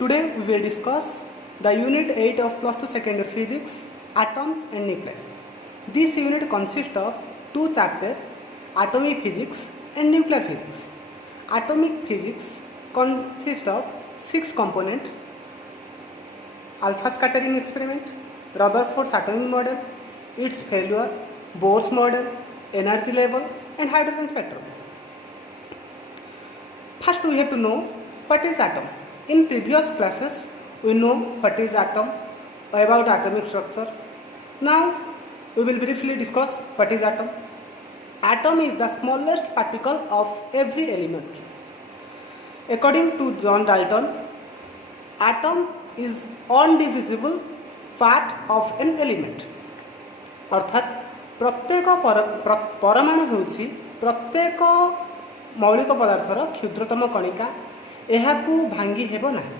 Today we will discuss the Unit 8 of Plus 2 Secondary Physics, Atoms and Nuclei. This unit consists of two chapters, Atomic Physics and Nuclear Physics. Atomic Physics consists of 6 components: alpha scattering experiment, Rutherford's atomic model, its failure, Bohr's model, energy level and hydrogen spectrum. First we have to know what is atom. In previous classes we know what is atom, about atomic structure. Now we will briefly discuss what is atom. Atom is the smallest particle of every element. According to John Dalton, atom is indivisible part of an element. अर्थात प्रत्येक परमाणु होउछि प्रत्येक मौलिक पदार्थर क्षुद्रतम कणिका, एहाकू भांगी हेबो नाही।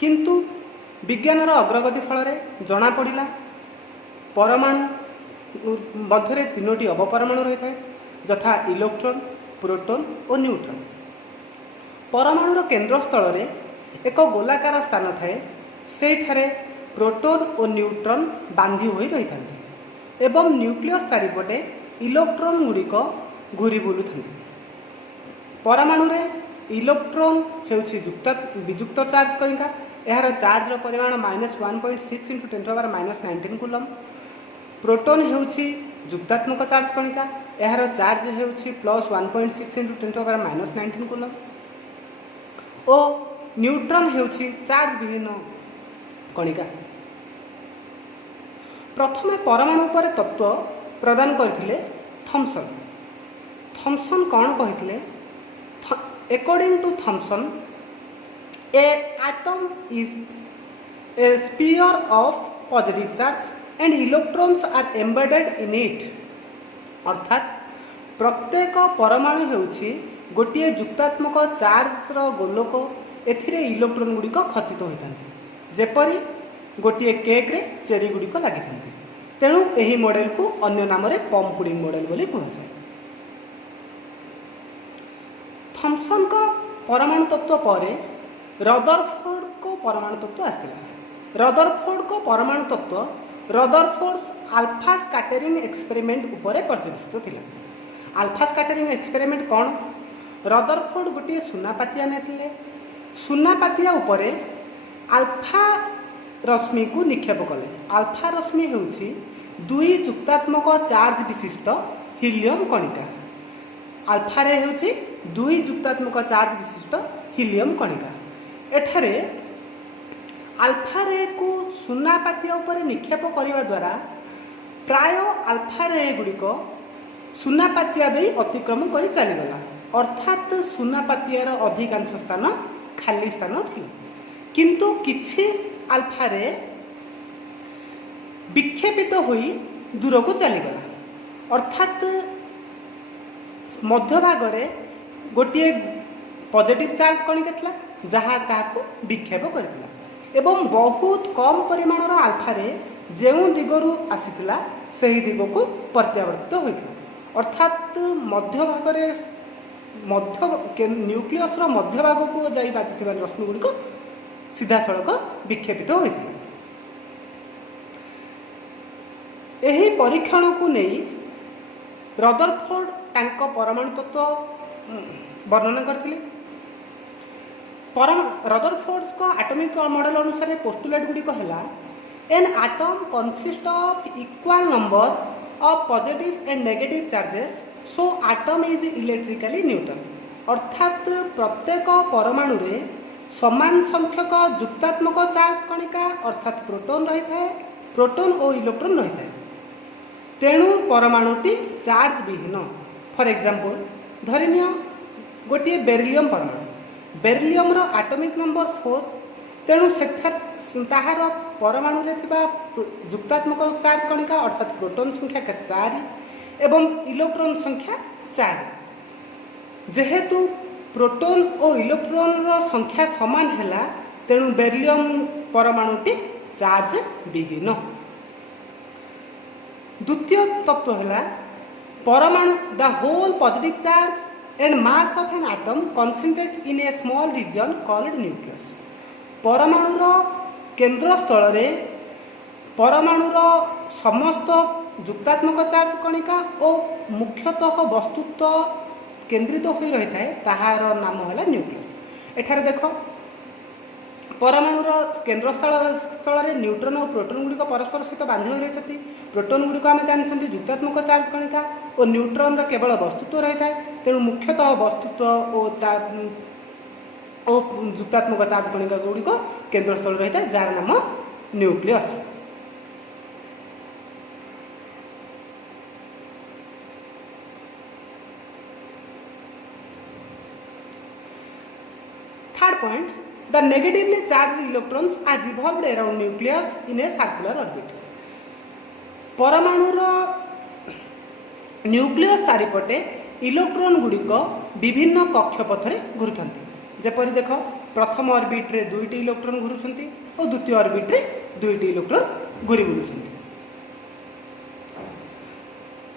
किंतु विज्ञानर अग्रगति फल जना पड़ा परमाणु मध्य तीनोटी अवपरमाणु रही है, यथा इलेक्ट्रॉन, प्रोटॉन और न्यूट्रॉन। परमाणुर केंद्रस्थल रे एक गोलाकार स्थान थाए, सेठारे प्रोटॉन और न्यूट्रॉन बांधी होई रही थांते एवं न्यूक्लियस चारिपटे इलेक्ट्रॉन गुड़िक घूरी बुलू थांते। परमाणु रे इलेक्ट्रॉन हेउछि विजुक्त चार्ज कणिका, यार चार्ज परिमाण -1.6 × 10⁻⁻19 कूलम। प्रोटॉन हेउछि युक्तात्मक चार्ज कणिका, यार चार्ज हेउछि +1.6 × 10⁻⁻19 कूलम। और न्यूट्रॉन हेउछि चार्ज विहीन कणिका। प्रथमे परमाणु पर तत्व प्रदान करथिले थॉमसन। थॉमसन कौन कहिथिले? According to Thomson, a atom is a sphere of positive charge and electrons are embedded in it. अर्थात प्रत्येक परमाणु हेउछि गोटे युक्तात्मक चार्ज रो गोलक, एथिरे इलेक्ट्रॉन गुड़िक खचित होइथांती, जेपरि गोटे केक रे चेरी गुड़िक लागिथांती। तेणु एही मॉडल को अन्य नाम रे पम्प पुडिंग मॉडल बोली कुहाଯାଏ। थॉमसन को परमाणु तत्व पर रदरफोर्ड को परमाणु तत्व आसला। रदरफोर्ड को परमाणु तत्व रदरफोर्ड्स अल्फा स्कैटरिंग एक्सपेरिमेंट उपरे पर्यवेसित थिला। अल्फा स्कैटरिंग एक्सपेरिमेंट कौन? रदरफोर्ड गोटे सुनापातिया नेथिले, सुनापातिया उपरे अल्फा रश्मि को निक्षेप कले। अल्फा रश्मि हेउछि दुई युक्तात्मक चार्ज विशिष्ट हीलियम कणिका। अल्फा रे हेउछि दुई युक्तात्मक चार्ज विशिष्ट हीलियम कणिका। एठारे अल्फा रे को सुनापातिया उपरे निक्षेप करिवा द्वारा प्राय अल्फा रे गुड़िक सुनापातिया दे अतिक्रम करि चली गला। अर्थात सुनापातियार अधिकांश स्थान खाली स्थान थी, किंतु किछि अल्फा रे विक्षेपित होई दूर को चली गला। अर्थात मध्य भाग रे गोटे पॉजिटिव चार्ज कणिका थिला, जहा ताको विक्षेप करथिला एवं बहुत कम परिमाणर अल्फा रे जेउ दिगरु आसीथिला सही दिग को प्रत्यावर्तित होइथिला। अर्थात मध्य भाग रे न्यूक्लियस रो मध्य भाग को जाई बाजिथिबा रश्मि गुड़िक सीधा सड़क विक्षेपित होइथिला। एही परीक्षण को नहीं रदरफोर्ड तांको परमाणु तत्व वर्णना करथिले। रदरफोर्ड्स को एटॉमिक मॉडल अनुसार पोस्टुलेट गुड़िक हैला: an atom consist of equal number of positive and negative charges, so atom is electrically neutral. अर्थात प्रत्येक परमाणु रे समान संख्यक युक्तात्मक चार्ज कणिका अर्थात प्रोटॉन रही है, प्रोटॉन और इलेक्ट्रॉन रही है। तेणु परमाणुटी चार्ज विहीन। फॉर एग्जांपल धरिनियो गोटे बेरिलियम परमाणु, बेरिलियम रो एटॉमिक नंबर 4, तेणु ताहार परमाणु रे थिबा युक्तात्मक चार्ज कणिका अर्थात प्रोटॉन संख्या 4 एवं इलेक्ट्रॉन संख्या 4। जेहेतु प्रोटॉन और इलेक्ट्रॉन रो संख्या समान हैला, तेणु बेरिलियम परमाणुटी चार्ज विहीन। द्वितीय तत्व हैला परमाणु, the whole positive charge and mass of an atom concentrated in a small region called nucleus. परमाणुर केंद्र स्थल रे परमाणुर समस्त युक्तात्मक चार्ज कणिका और मुख्यतः वस्तुत्व केंद्रित हो रही है ताहार नाम है न्यूक्लियस। एठारे देख परमाणुर केंद्र स्थल रे न्यूट्रन और प्रोटॉन गुड़िक परस्पर सहित बांधि हो रही। प्रोटॉन गुड़िक आम जानते युक्तात्मक चार्ज कणिका और न्यूट्रन केवल वस्तुत्व रही है। तेणु मुख्यतः वस्तुत्व और युक्तात्मक चार्ज कणिका गुड़िक केंद्र स्थल रही है जार नाम nucleus. Third point, the negatively charged electrons are revolved around nucleus in a circular orbit. परमाणुर न्यूक्लियस चारिपटे इलेक्ट्रॉन गुड़िक विभिन्न कक्षपथरे घूरुथंती। जेपरि देख प्रथम ऑर्बिट रे दुईटी इलेक्ट्रॉन घूरुछंती और द्वितीय ऑर्बिट रे दुईटी इलेक्ट्रॉन घूरी बुलुछंती।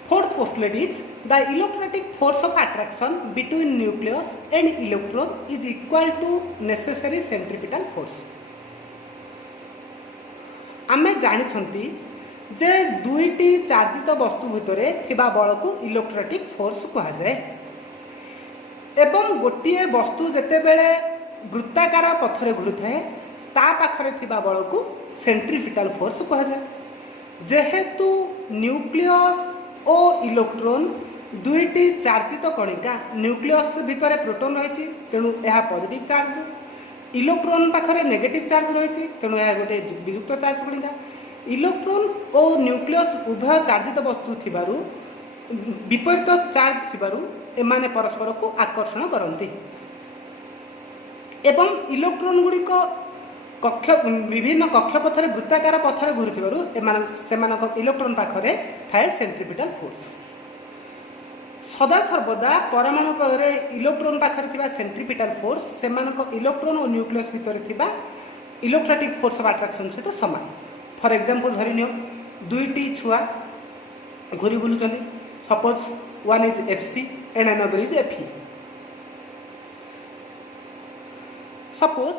Fourth postulate is the electrostatic force of attraction between nucleus and electron is equal to necessary centripetal force. आमे जानिछंती जे दुईटी चार्जित वस्तु भितरे थिबा बल को इलेक्ट्रोस्टैटिक फोर्स कहा जाए एवं गोटिए वस्तु जेते बेले वृत्ताकार पथरे घुरुथाए ता पाखरे थिबा बल को सेंट्रिपिटल फोर्स कहा जाए। जेहेतु न्यूक्लियस और इलेक्ट्रॉन दुईटी चार्जित कणिका न्यूक्लियस भितर प्रोटॉन रही तेणु यह पॉजिटिव चार्ज इलेक्ट्रॉन पाखरे नेगेटिव चार्ज रही तेणु यह गोटे वियुक्त चार्ज कणिका। इलेक्ट्रॉन और न्यूक्लियस उभय चार्जित वस्तु थिबारु विपरीत चार्ज थिबारु एमाने परस्पर को आकर्षण करती एवं इलेक्ट्रॉन गुड़िक कक्ष विभिन्न कक्षपथरे वृत्ताकार पथरे घूरुथिबारु सेमानक इलेक्ट्रॉन पाखरे थाए सेंट्रिपिटल फोर्स। सदा सर्वदा परमाणु पाखरे इलेक्ट्रॉन पाखरे थिबा सेंट्रिपिटल फोर्स सेमानक इलेक्ट्रॉन और न्यूक्लियस भितर थिबा इलेक्ट्रोस्टैटिक फोर्स ऑफ अट्रैक्शन सहित समान। फॉर एग्जांपल धरि नियो दुईटी छुआ घूरी बुलुचंदी suppose one is FC and another is FE. Suppose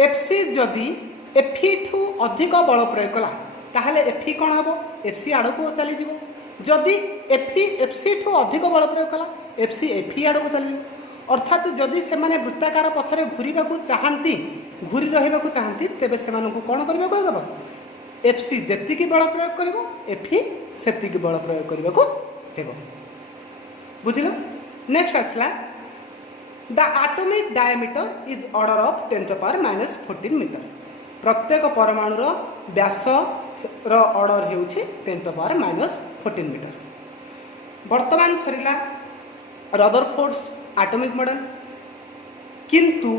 FC जदि एफई ठू अधिक बल प्रयोग कला ताहले एफई कौन हम एफसी आड़ को चली जीवो। जदि एफई एफसी ठू अधिक बल प्रयोग कला एफसी एफई आड़ को चली। अर्थात जदि से माने वृत्ताकार पथरे घूरिबा को चाहती घूरी रहिबा को चाहती तेबे सेमानकु कोन करबा को हेबो एफसी जेतिकी बल प्रयोग करबो एफई सेतिकी बल प्रयोग करबा को हेबो। बुझिलो। नेक्स्ट आसला the atomic diameter is order of 10⁻⁻14 metre. प्रत्येक परमाणुर व्यास रो ऑर्डर हेउछि 10⁻⁻14 मीटर। वर्तमान सरिला रदरफोर्ड्स एटॉमिक मॉडल किंतु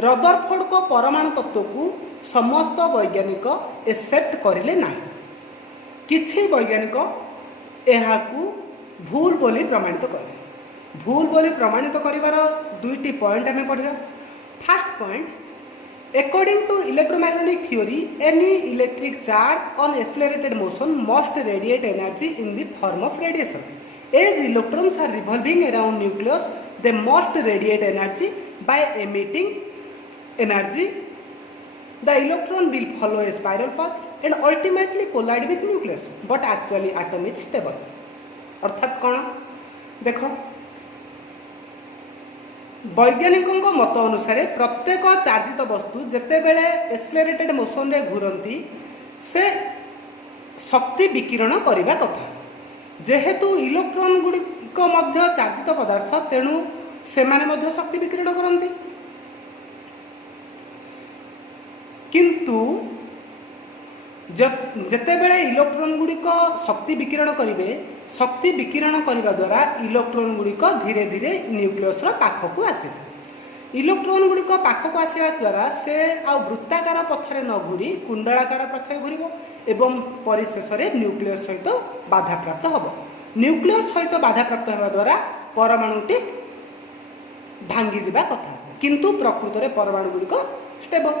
रदरफोर्ड को परमाणु तत्व को समस्त वैज्ञानिक एक्सेप्ट करिले नाही। किछि वैज्ञानिक एहाकू भूल बोली प्रमाणित करे। भूल बोली प्रमाणित करिवार दुईटी पॉइंट आमे पढ़िया। First point according to electromagnetic theory any electric charge on accelerated motion must radiate energy in the form of radiation. As electrons are revolving around nucleus, they must radiate energy by emitting energy. The electron will follow a spiral path and ultimately collide with nucleus, but actually atom is stable. अर्थात कौन देख वैज्ञानिकों मत अनुसार प्रत्येक चार्जित वस्तु जेते बेले एक्सेलरेटेड मोशन रे घूरती से शक्ति विकिरण करने कथा। जेहेतु इलेक्ट्रॉन गुड़िक मध्य चार्जित पदार्थ तेणु से माने शक्ति विकिरण करती किंतु जेते बेले इलेक्ट्रॉन गुड़िक शक्ति विकिरण करेंगे शक्ति विकिरण करने द्वारा इलेक्ट्रॉन गुड़िक धीरे धीरे न्यूक्लियस पाखक आसे। इलेक्ट्रॉन गुड़िक पाखक आसवा द्वारा से आ वृत्ताकार पथरे न घूरी कुंडलाकार पथरे घूर एवं परिशेष न्यूक्लियस सहित बाधा प्राप्त हम। न्यूक्लियस सहित बाधा प्राप्त होगा द्वारा परमाणुटी भांगी जावा कथा किंतु प्रकृत में परमाणु गुड़िक स्टेबल।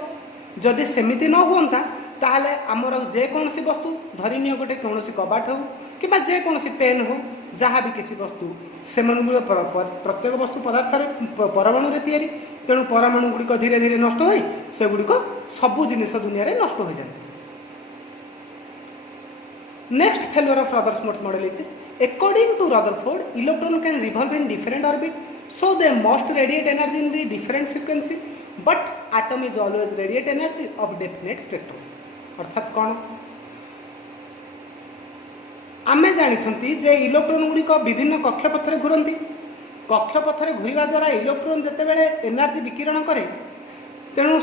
जदि सेमिति न होता ताहले आमर जेकोसी वस्तु धरिनिय गोटे कौन कबाट हो कि जेकोसी पेन हो जहाँ भी किसी वस्तु से प्रत्येक वस्तु पदार्थ परमाणु रे तैयारी तेणु परमाणु गुड़िक धीरे धीरे नष्ट हो से गुड़िक सबू जिनिस दुनिया रे नष्ट हो जाए। Next failure of Rutherford model is according to Rutherford electron can revolve in different orbit so they must radiate energy in the different frequency but atom is always radiate energy of definite spectrum। अर्थात कौन आमे जानी जे electron गुड़िक विभिन्न कक्षपथ में घूरती कक्षपथ में घूरवा द्वारा electron जितेबाला energy विकिरण करे तेणु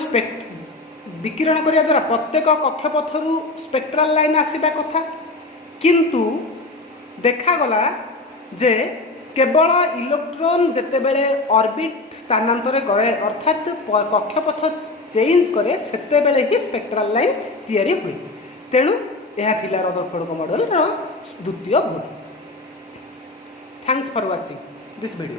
विकिरण करने द्वारा प्रत्येक कक्षपथर स्पेक्ट्राल लाइन आसवा कथा किंतु देखागला जे केवल इलेक्ट्रॉन जितेबाला ऑर्बिट स्थानांतर करे अर्थात कक्षपथ चेंज करे सेतेबेले ही स्पेक्ट्राल लाइन तैयारी हुए तेणु यह थिला रदरफोर्ड मॉडल द्वितीय भूल। Thanks for watching this video.